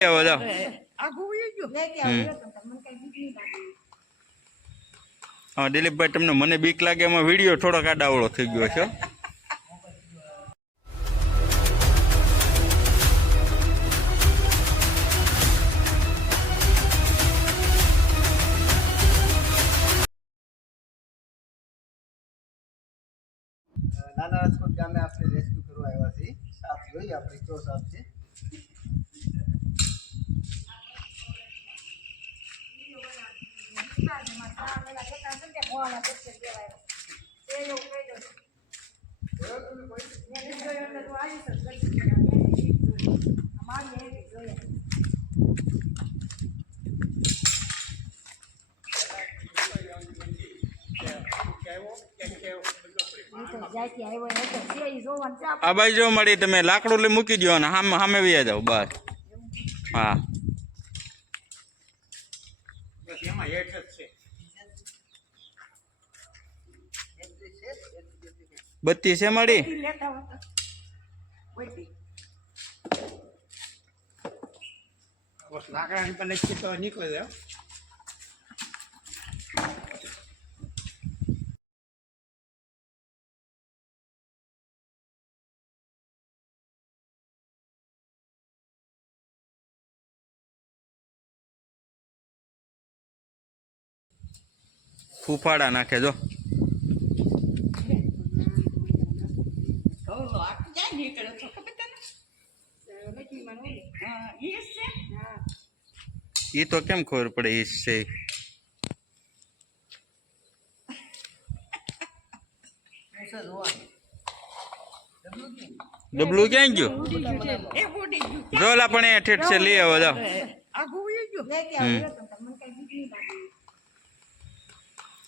हाँ दिलीप भाई तमने मने बीक लागे एमां विडियो थोड़ो आडावड़ो थई गयो छे। नाना राजकोट गामे आपणे रेस्क्यू करवा आव्या छे। साप जोई आपणे तो साप छे। आ बाजू जो मળી તમે લાકડું લઈ મૂકી દો અને સામે સામે વયા જાવ બસ। હા બસ એમાં હેઠ જ છે। બત્તી છે મળી બસ લાકડાની પર લખી તો નીકળી જાય। ફૂફાડા નાખે જો ये तो केम खबर पड़े इससे डबलू क्या गयो जो ला पण ठेठ से ले आवो जाओ।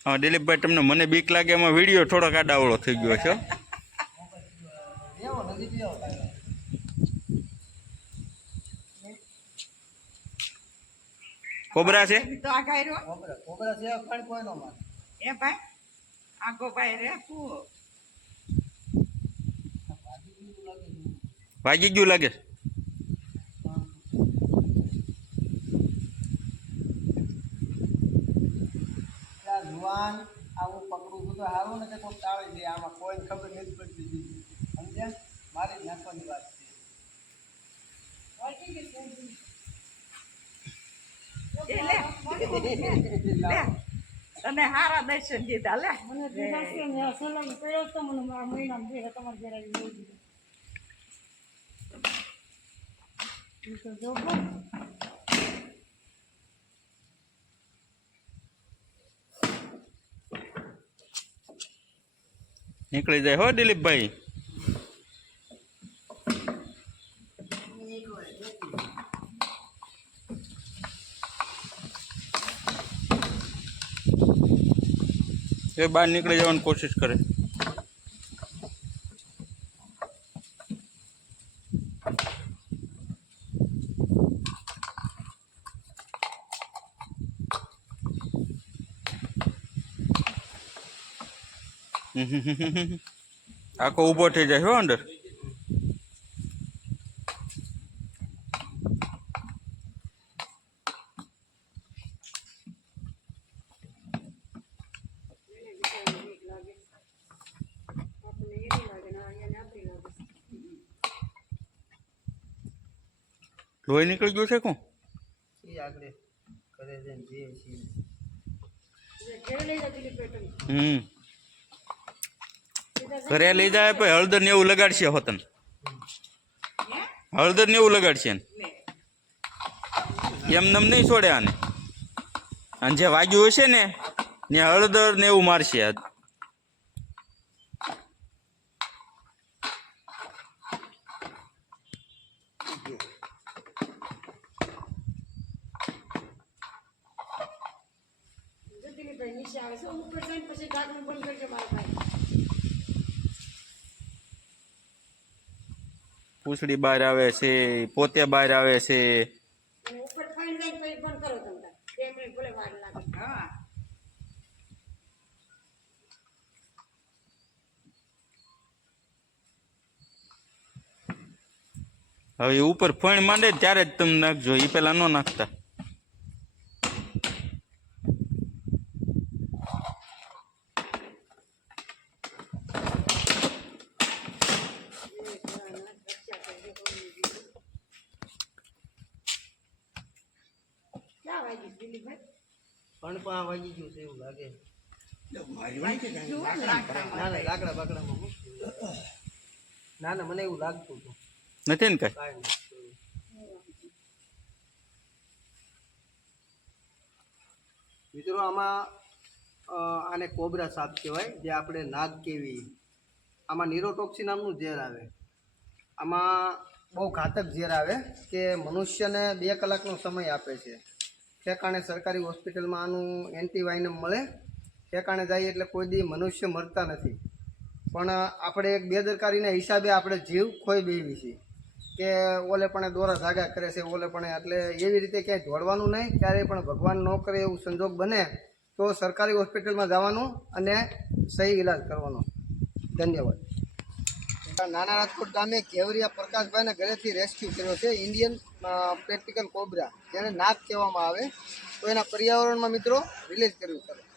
हाँ दिलीप भाई तमने मने बीक लागे एमां विडियो थोड़ो आडावड़ो थई गयो छे। कोबरा से કોબરા છે પણ કોઈ નો માર એ ભાઈ આગો ભાઈ રે તું भागी गयो लागे જુવાન આવું પકડું તો હારું ને કે કોઈ ટાળી દે આમાં કોઈ ખબર નથી પડતી સમજ્યા મારી નાખવાની વાત છે। તને હારા દર્શન દીધા લે મને દર્શન સલામ કર્યો તો મને મારા મહિનામાં બે તમાર ઘરે આવી લઈ દીધું તો જો निकली जाए हो दिलीप भाई ये बाहर निकले जाने की कोशिश करे आखो उभो थी जाए हो अंदर लोही निकल गयो छे को એ આગળ કરે છે જે છે ઘરે લઈ જતી પેટર્ન घरे लई जाए पे हळदर ने एवं लगाड़शे होतन हळदर ने एवं लगाड़शे एम नम नहीं छोड़े आने अने जे वाग्યું हशे ने हळदर ने एवं मारशे। નીચે આવે છે ઉપર જઈને પછી ઢાંકણું બંધ કરજો મારા ભાઈ पूछड़ी बहार आवे छे पोते बहार आवे छे ઉપર ખાઈને જાય પછી બંધ કરો તમે 2 મિનિટ ભલે વાર લાગે હા હવે એ ઉપર ફણ માંડે ત્યારે જ તમે નાખજો, એ પેલા ન નાખતા. ક્યાં વાગી દિલીપભાઈ? પણ વાગી ગયું છે એવું લાગે. ના ના લાકડા બાકડામાં મૂકી. ના ના મને એવું લાગતું હતું. નથી ને કઈ? કાંઈ નહીં. મિત્રો આમાં આને કોબરા સાપ કહેવાય, જે આપણે નાગ કેવી. આમાં નિરોટોક્સિન નામનું ઝેર આવે. આમાં બહુ ઘાતક ઝેર આવે કે મનુષ્યને 2 કલાકનો સમય આપે છે. ઠેકાણે સરકારી હોસ્પિટલમાં આનું એન્ટીવાયનમ મળે, ઠેકાણે જાય એટલે કોઈ દી મનુષ્ય મરતા નથી. પણ આપણે એક બેદરકારીના હિસાબે આપણે જીવ ખોઈ બેવી છીએ કે ઓલે પણ દોરા ધાગા કરે છે, ઓલે પણ. એટલે એવી રીતે ક્યાંય દોડવાનું નહીં. ક્યારેય પણ ભગવાન ન કરે એવું સંજોગ બને તો સરકારી હોસ્પિટલમાં જવાનું અને સહી ઈલાજ કરવાનો. ધન્યવાદ. નાના રાજકોટ ગામે કેવરિયા પ્રકાશભાઈના ઘરેથી રેસ્ક્યુ કર્યો છે ઇન્ડિયન પ્રેક્ટિકલ કોબરા, જેને નાગ કહેવામાં આવે. તો એના પર્યાવરણમાં મિત્રો રિલીઝ કર્યું છે.